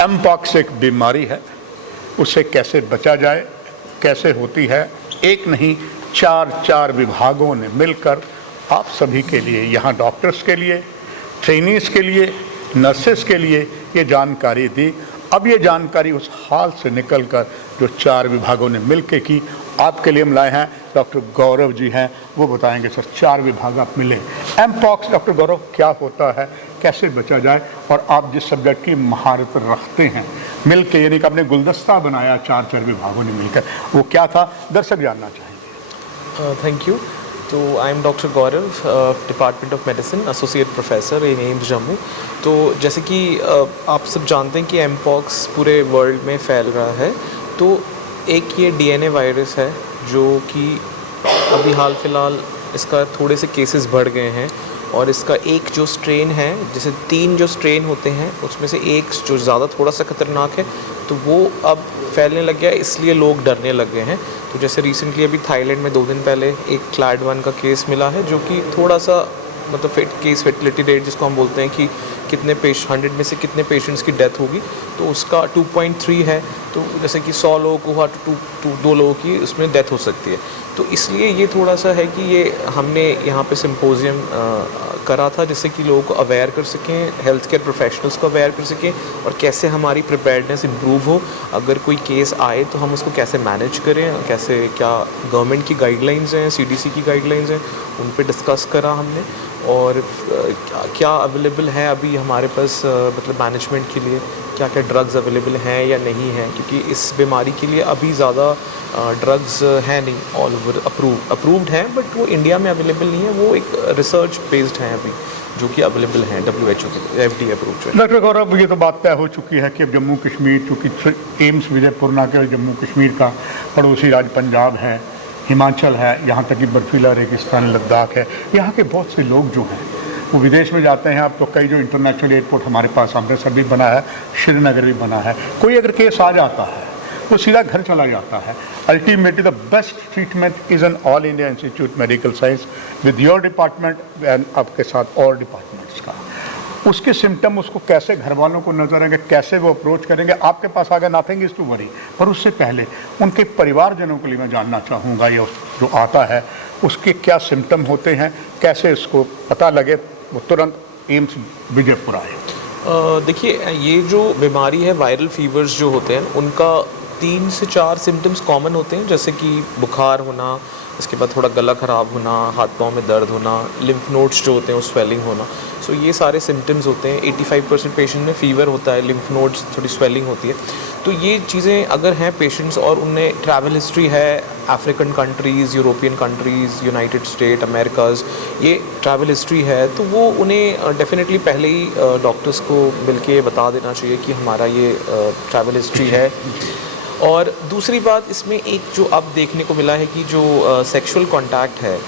Mpox एक बीमारी है, उससे कैसे बचा जाए, कैसे होती है, एक नहीं चार विभागों ने मिलकर आप सभी के लिए, यहाँ डॉक्टर्स के लिए, ट्रेनीज़ के लिए, नर्सेस के लिए ये जानकारी दी। अब ये जानकारी उस हाल से निकलकर जो 4 विभागों ने मिलकर की, आपके लिए हम लाए हैं। डॉक्टर गौरव जी हैं, वो बताएंगे सर 4 विभाग आप मिले। एमपॉक्स डॉक्टर गौरव क्या होता है, कैसे बचा जाए, और आप जिस सब्जेक्ट की महारत रखते हैं मिलकर, यानी कि आपने गुलदस्ता बनाया 4 विभागों ने मिलकर, वो क्या था, दर्शक जानना चाहेंगे। Thank you. तो I am doctor Gaurav, department of medicine, associate professor in AIIMS Jammu. तो जैसे कि आप सब जानते हैं कि एमपॉक्स पूरे वर्ल्ड में फैल रहा है। तो एक ये डीएनए वायरस है जो कि अभी हाल फिलहाल इसका थोड़े से केसेस बढ़ गए हैं, और इसका एक जो स्ट्रेन है, जैसे 3 जो स्ट्रेन होते हैं उसमें से एक जो ज़्यादा थोड़ा सा ख़तरनाक है, तो वो अब फैलने लग गया है, इसलिए लोग डरने लग गए हैं। तो जैसे रिसेंटली अभी थाईलैंड में 2 दिन पहले एक क्लैड 1 का केस मिला है, जो कि थोड़ा सा मतलब केस फर्टिलिटी रेट जिसको हम बोलते हैं कि कितने 100 में से कितने पेशेंट्स की डेथ होगी, तो उसका 2.3 है। तो जैसे कि 100 लोगों को हुआ तो 2 लोगों की उसमें डेथ हो सकती है। तो इसलिए ये थोड़ा सा है कि ये हमने यहाँ पे सिम्पोजियम करा था, जिससे कि लोगों को अवेयर कर सकें, हेल्थ केयर प्रोफेशनल्स को अवेयर कर सकें, और कैसे हमारी प्रिपेयर्डनेस इम्प्रूव हो। अगर कोई केस आए तो हम उसको कैसे मैनेज करें, कैसे, क्या गवर्नमेंट की गाइडलाइंस हैं, सीडीसी की गाइडलाइंस हैं, उन पे डिस्कस करा हमने। और क्या अवेलेबल है अभी हमारे पास, मतलब मैनेजमेंट के लिए क्या क्या ड्रग्स अवेलेबल हैं या नहीं हैं, क्योंकि इस बीमारी के लिए अभी ज़्यादा ड्रग्स हैं नहीं, ऑल ओवर अप्रूव्ड हैं, बट वो इंडिया में अवेलेबल नहीं है। वो एक रिसर्च बेस्ड हैं अभी जो कि अवेलेबल हैं, WHO के FDA अप्रूव्ड। डॉक्टर गौरव, ये तो बात तय हो चुकी है कि अब जम्मू कश्मीर, चूँकि एम्स विजयपुर ना केवल जम्मू कश्मीर का पड़ोसी राज्य पंजाब है, हिमाचल है, यहाँ तक कि बर्फीला रेगिस्तान लद्दाख है, यहाँ के बहुत से लोग जो हैं वो विदेश में जाते हैं। अब तो कई जो इंटरनेशनल एयरपोर्ट हमारे पास अमृतसर भी बना है, श्रीनगर भी बना है। कोई अगर केस आ जाता है तो सीधा घर चला जाता है। Ultimately the best treatment is an all India institute medical science with your department and आपके साथ और डिपार्टमेंट्स का। उसके सिम्टम, उसको कैसे घर वालों को नजर आएंगे, कैसे वो अप्रोच करेंगे, आपके पास आ गए, नथिंग इज़ टू वरी। पर उससे पहले उनके परिवारजनों के लिए मैं जानना चाहूँगा, ये जो आता है उसके क्या सिम्टम होते हैं, कैसे इसको पता लगे वो तुरंत एम्स विजयपुर आए। देखिए, ये जो बीमारी है, वायरल फीवर्स जो होते हैं उनका 3 से 4 सिम्टम्स कॉमन होते हैं, जैसे कि बुखार होना, इसके बाद थोड़ा गला ख़राब होना, हाथ पाँव में दर्द होना, लिम्फ नोड्स जो होते हैं वो स्वेलिंग होना। सो ये सारे सिम्टम्स होते हैं। 85% पेशेंट में फ़ीवर होता है, लिम्फ नोड्स थोड़ी स्वेलिंग होती है। तो ये चीज़ें अगर हैं पेशेंट्स और उनने ट्रैवल हिस्ट्री है African countries, European countries, United state, America's, ये ट्रैवल हिस्ट्री है, तो वो उन्हें डेफिनेटली पहले ही डॉक्टर्स को मिलके बता देना चाहिए कि हमारा ये ट्रैवल हिस्ट्री है। और दूसरी बात इसमें एक जो अब देखने को मिला है कि जो सेक्सुअल कांटेक्ट है,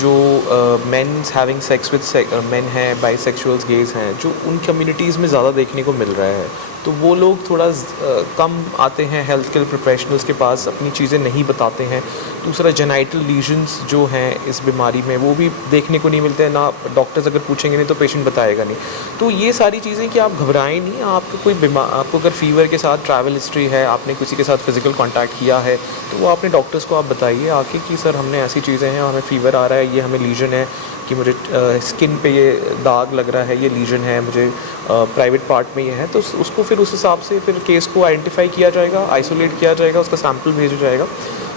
जो men's having sex with men हैं, बाइसेक्सुअल्स, गेज हैं, जो उन कम्युनिटीज़ में ज़्यादा देखने को मिल रहा है। तो वो लोग थोड़ा कम आते हैं हेल्थ केयर प्रोफेशनल्स के पास, अपनी चीज़ें नहीं बताते हैं। दूसरा, जेनाइटल लीजन्स जो हैं इस बीमारी में वो भी देखने को नहीं मिलते हैं, ना डॉक्टर्स अगर पूछेंगे नहीं तो पेशेंट बताएगा नहीं। तो ये सारी चीज़ें कि आप घबराएं नहीं। आपको कोई आपको अगर फीवर के साथ ट्रैवल हिस्ट्री है, आपने किसी के साथ फिजिकल कॉन्टैक्ट किया है, तो वो अपने डॉक्टर्स को आप बताइए आके कि सर हमने ऐसी चीज़ें हैं, हमें फ़ीवर आ रहा है, ये हमें लीजन है, कि मुझे स्किन पे ये दाग लग रहा है, ये लीजन है, मुझे प्राइवेट पार्ट में ये है। तो उसको फिर उस हिसाब से फिर केस को आइडेंटिफाई किया जाएगा, आइसोलेट किया जाएगा, उसका सैम्पल भेजा जाएगा।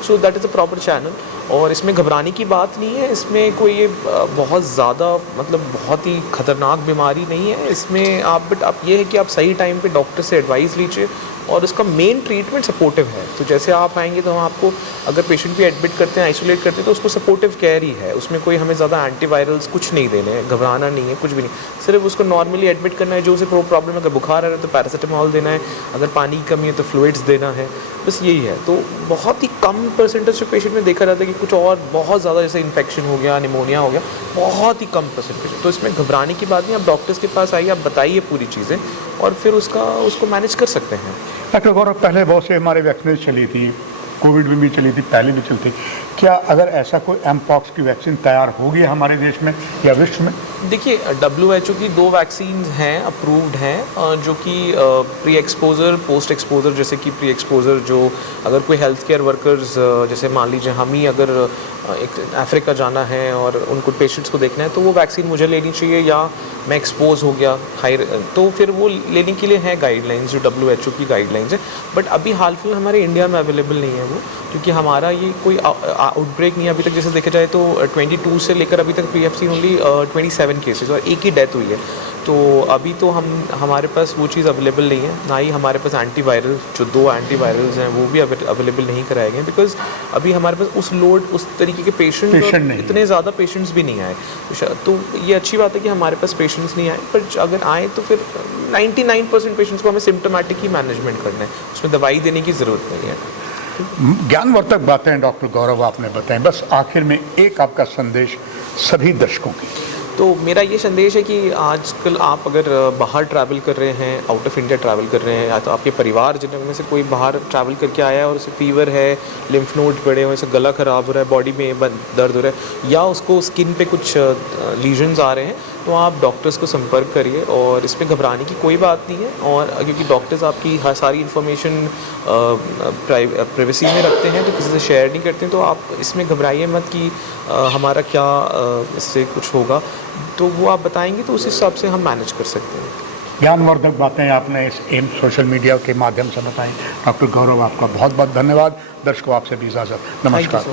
So that is a proper channel. और इसमें घबराने की बात नहीं है, इसमें कोई ये बहुत ज़्यादा मतलब बहुत ही ख़तरनाक बीमारी नहीं है इसमें। बट आप ये है कि आप सही टाइम पे डॉक्टर से एडवाइस लीजिए, और उसका मेन ट्रीटमेंट सपोर्टिव है। तो जैसे आप आएंगे तो हम आपको, अगर पेशेंट भी एडमिट करते हैं, आइसोलेट करते हैं, तो उसको सपोर्टिव केयर ही है, उसमें कोई हमें ज़्यादा एंटीवायरल्स कुछ नहीं देने हैं, घबराना नहीं है, कुछ भी नहीं। सिर्फ उसको नॉर्मली एडमिट करना है, जो उसे प्रॉब्लम है, अगर बुखार आ रहा है तो पैरासीटामोल देना है, अगर पानी की कमी है तो फ्लूइड्स देना है, बस यही है। तो बहुत ही कम परसेंटेज के पेशेंट में देखा जाता है कि कुछ और बहुत ज़्यादा, जैसे इन्फेक्शन हो गया, निमोनिया हो गया, बहुत ही कम परसेंटेज। तो इसमें घबराने की बात नहीं, आप डॉक्टर्स के पास आइए, आप बताइए पूरी चीज़ें, और फिर उसको मैनेज कर सकते हैं। डॉक्टर गौरव, पहले बहुत से हमारे वैक्सीनेशन चली थी, कोविड में भी चली थी, पहले भी चलती। क्या अगर ऐसा कोई एमपॉक्स की वैक्सीन तैयार होगी हमारे देश में या विश्व में? देखिए, WHO की 2 वैक्सीन हैं, अप्रूव्ड हैं, जो कि प्री एक्सपोजर, पोस्ट एक्सपोजर। जैसे कि प्री एक्सपोजर जो अगर कोई हेल्थ केयर वर्कर्स, जैसे मान लीजिए हम ही अगर एक अफ्रीका जाना है और उनको पेशेंट्स को देखना है, तो वो वैक्सीन मुझे लेनी चाहिए, या मैं एक्सपोज हो गया हाई, तो फिर वो लेने के लिए है गाइडलाइंस, जो WHO की गाइडलाइंस है। बट अभी हाल फिलहाल हमारे इंडिया में अवेलेबल नहीं है वो, क्योंकि हमारा ये कोई आउटब्रेक नहीं है अभी तक। जैसे देखा जाए तो 22 से लेकर अभी तक we have seen only 27 cases, और एक ही डेथ हुई है। तो अभी तो हमारे पास वो चीज़ अवेलेबल नहीं है, ना ही हमारे पास एंटीवायरल, जो 2 एंटीवायरल्स हैं वो भी अवेलेबल नहीं कराए गए, बिकॉज अभी हमारे पास उस तरीके के पेशेंट नहीं। इतने ज़्यादा पेशेंट्स भी नहीं आए। तो ये अच्छी बात है कि हमारे पास पेशेंट्स नहीं आए, पर अगर आए तो फिर 99% पेशेंट्स को हमें सिम्टोमेटिक ही मैनेजमेंट करना है, उसमें दवाई देने की ज़रूरत नहीं है। ज्ञानवर्धक बातें डॉक्टर गौरव आपने बताएं। बस आखिर में एक आपका संदेश सभी दर्शकों की। तो मेरा ये संदेश है कि आजकल आप अगर बाहर ट्रैवल कर रहे हैं, आउट ऑफ इंडिया ट्रैवल कर रहे हैं, या तो आपके परिवार जिनमें से कोई बाहर ट्रैवल करके आया है और उसे फीवर है, लिम्फ नोड बढ़े हुए, गला ख़राब हो रहा है, बॉडी में दर्द हो रहा है, या उसको स्किन पे कुछ लीजन्स आ रहे हैं, तो आप डॉक्टर्स को संपर्क करिए, और इसमें घबराने की कोई बात नहीं है। और क्योंकि डॉक्टर्स आपकी हर सारी इन्फॉर्मेशन प्राइवेसी में रखते हैं, तो किसी से शेयर नहीं करते हैं, तो आप इसमें घबराइए मत कि हमारा क्या इससे कुछ होगा। तो वो आप बताएंगे तो उस हिसाब से हम मैनेज कर सकते हैं। ज्ञानवर्धक बातें आपने इस एम्स सोशल मीडिया के माध्यम से बताई। डॉक्टर गौरव, आपका बहुत बहुत धन्यवाद। दर्शकों, आपसे भी इजाज़त। नमस्कार।